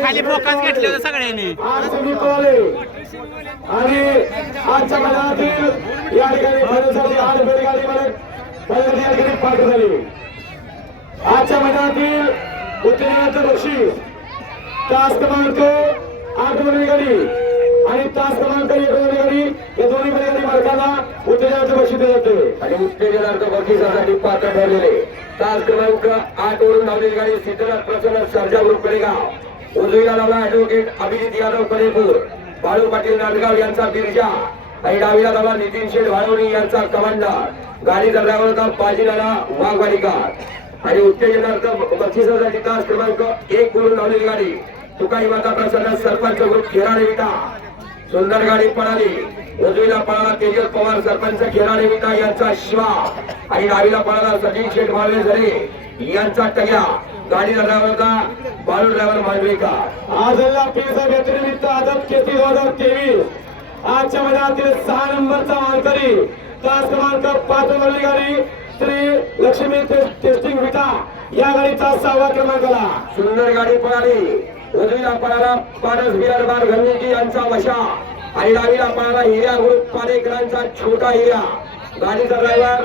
खाली फोकस घेतले होते सगळ्यांनी आणि आजच्या मैदानातील या ठिकाणी भरण्यासाठी 8 बैलगाडी मालक पात्र झाली. आजच्या मैदानातील उत्तेजनाचं बक्षीस तास क्रमांक 8 बैलगाडी आणि तास क्रमांक 1 बैलगाडी या दोन्ही बैलगाडी मालकांना उत्तेजनाचं बक्षीस दिले जाते. आणि उत्तेजनाचं बक्षिसासाठी पात्र ठरलेले तास क्रमांक 8 वरून धावलेली गाडी सिद्धनाथ प्रसन्न सर्जा ग्रुप कडेगाव, उजवीला लावला ऍडव्होकेट अभिजित यादव कडेपूर, बाळू पाटील नांदगाव यांचा बिरजा आणि डावीला लावला नितीन शेठ भाळवणी यांचा कमांडर. गाडीचा ड्रायव्हर होता बाजीराला वाघवाडीकर आणि उत्तेजनार्थ बक्षिसासाठी तास क्रमांक 1 वरून धावलेली गाडी तुकाई माता प्रसन्न सरपंच ग्रुप खेराडे विटा. सुंदर गाडी पळाली. उजवीला पळाला तेजस पवार सरपंच खेराडे विटा यांचा शिवा आणि डावीला पळाला सचिन शेठ भाळवे झरे यांचा टग्या. गाडीचा ड्रायव्हर होता बाळू ड्रायव्हर मांडवेकर. आजला पीसा व्यतिरिक्त आदत केसी 2023 आजच्या मैदानातील 6 नंबरचा मानकरी तास क्रमांक 5 वरली गाडी श्री लक्ष्मी टेस्टिंग विटा या गाडीचा 6वा क्रमांकाला. सुंदर गाडी पळाली. उजवीला पळाला पारस बिरार बार घन्नेजी यांचा वशा आणि डावीला पळाला हिर्या ग्रुप पारेकरांचा छोटा हिर्या. गाडीचा ड्रायव्हर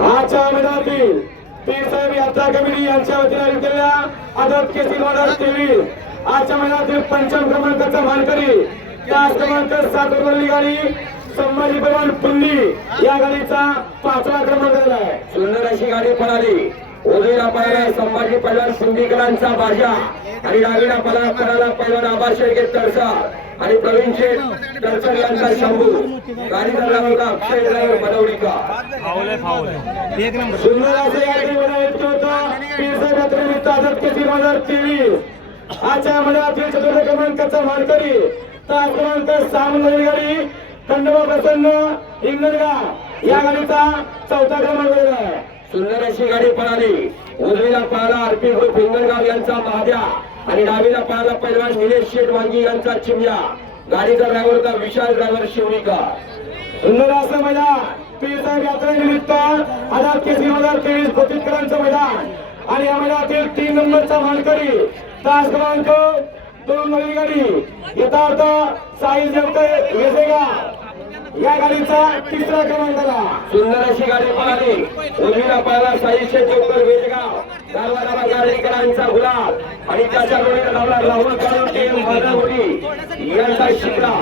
आजच्या मैदानातील पीर साहेब यात्रा कमिटी यांच्या वतीने आयोजित केलेल्या आदत केसी 2023 आजच्या मैदानातील 5वा क्रमांकाचा मानकरी तास क्रमांक 7 वरली गाडी संभाजी पवन पुंडी या गाडीचा 5वा क्रमांक आहे. सुंदर अशी गाडी पळाली. उजवीला पळाला संभाजी पैलवान पुंडीकरांचा बाजा आणि डावीला पळाला पैलवान आबाद शेळके तरसर आणि प्रवीण शेठ तरसर यांचा शंभू. गाडीचा ड्रायव्हर अक्षय ड्रायव्हर बनवडीकर. सुंदर असे गाडी बनवत होता पीर साहेब यात्रेनिमित्त आदत केसी 2023 आजच्या मैदानातील 4थ्या क्रमांकाचा मानकरी तास क्रमांक 6 वरली गाडी खंडोबा प्रसन्न हिंगणगाव या गाडीचा 4था क्रमांक आहे. सुंदर अशी गाडी पळाली. उजवीला पळाला आरपी ग्रुप हिंगणगाव यांचा महाद्या आणि डावीला पळाला पैलवान निलेश शेठ वांगी यांचा चिमया. गाडीचा ड्रायव्हर होता विशाल ड्रायव्हर शिवणीकर. सुंदर असं मैदान पीर साहेब यात्रेनिमित्त आझाद केसरी 2023 खोतीतकरांचं मैदान आणि या मैदानातील 3 नंबरचा मानकरी तास क्रमांक 2 वरली गाडी यथार्थ साई जगते वेसेगाव या गाडीचा 3रा क्रमांकाला. सुंदर अशी गाडी पळाली. उजवीला पळाला साई शेठ देवकर वेजगाव गारवाराबा गाडीकरांचा गुलाब आणि त्याच्या जोडीला लावला राहुल काळुंके माधवडी यांचा शिकला.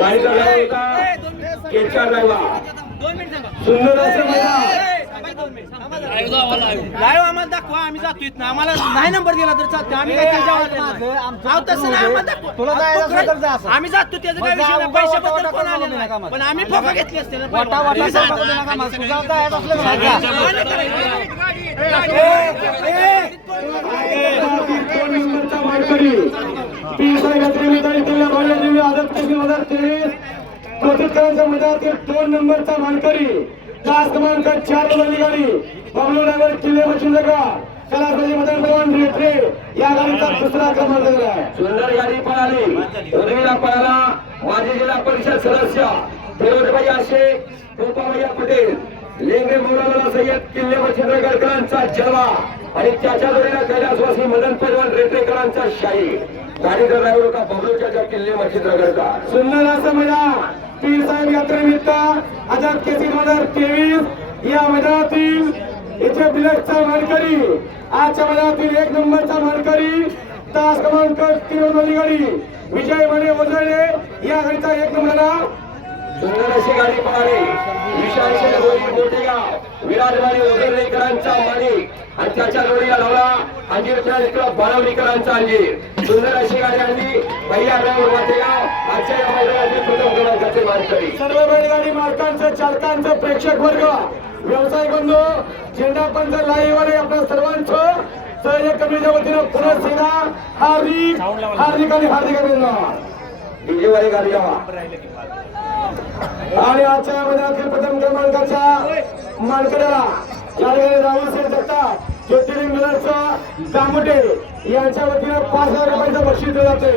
गाडीचा ड्रायव्हर होता केचा ड्रायव्हर. सुंदर असं मैदान लाईव्ह आम्हाला दाखवा. आम्ही जातो इथं. आम्हाला नाही नंबर दिला तर चालते. आम्ही काय तसं नाही. आम्हाला दाखवा. आम्ही जातो. त्याचं काय विषय नाही. पैशाबद्दल कोण आले नाही पण आम्ही फोका घेतली असते ना. मैदानातील 2 नंबरचा मानकरी तास क्रमांक 4 वरली गाडी बबलू ड्रायव्हर किल्ले मच्छिंद्रगाव कलासरी मदन पवन रेट्रे या गाडीचा 2रा क्रमांक आहे. सुंदर गाडी पळाली. उजवीला पळाला माजी जिल्हा परिषद सदस्य फिरोजभाई आशे गोपाभैया पटेल लेंगरे मौलाना सय्यद किल्ले मच्छिंद्रगडकरांचा जलवा आणि त्याच्या जोडीला कैलासवासी मदन पवन रेट्रेकरांचा शाही. गाडीचा ड्रायव्हर होता बबलूच्या किल्ले मच्छिंद्रगडकर. सुंदर असं मैदान पीर साहेब यात्रेनिमित्त आझाद केसी 2023 या मैदानातील इथे बिलटचा मानकरी आजच्या मैदानातील 1 नंबरचा मानकरी तास क्रमांक 3 वरली गाडी विजय माने वजळे या गाडीचा 1 नंबरला. सुंदर अशी गाडी पळाली. विशाल शेठ मोठेगाव विराज माने वजळेकरांचा माणिक आणि त्याच्या जोडीला लावला अंजीरच्या मित्र बाळवणीकरांचा अंजीर. सुंदर अशी गाडी आणली भैया ड्रायव्हर मोठेगाव आजच्या या मैदानातील प्रथम क्रमांकाचे मानकरी. सर्व बैलगाडी मालकांचं चालकांचं प्रेक्षक वर्ग व्यवसाय बंधू झेंडा पंच लाईव्ह आपल्या सर्वांचं सहयोग कमिटीच्या वतीनं पुनः एकदा हार्दिक आणि हार्दिक अभिनंदन. डीजे वाली गाडी लावा. आणि आजच्या मैदानातील प्रथम क्रमांकाच्या मानकऱ्याला या ठिकाणी राहुल शेठ जगताप ज्योतिर्लिंग मिलरचा दामोटे यांच्या वतीनं 5,000 रुपयाचं बक्षीस दिलं जाते.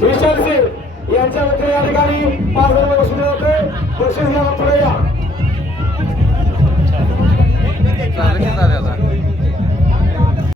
विशाल सिंग यांच्या वतीने या ठिकाणी 5,000 रुपये बक्षीस दिलं जाते. बक्षीस घ्या पुढे या.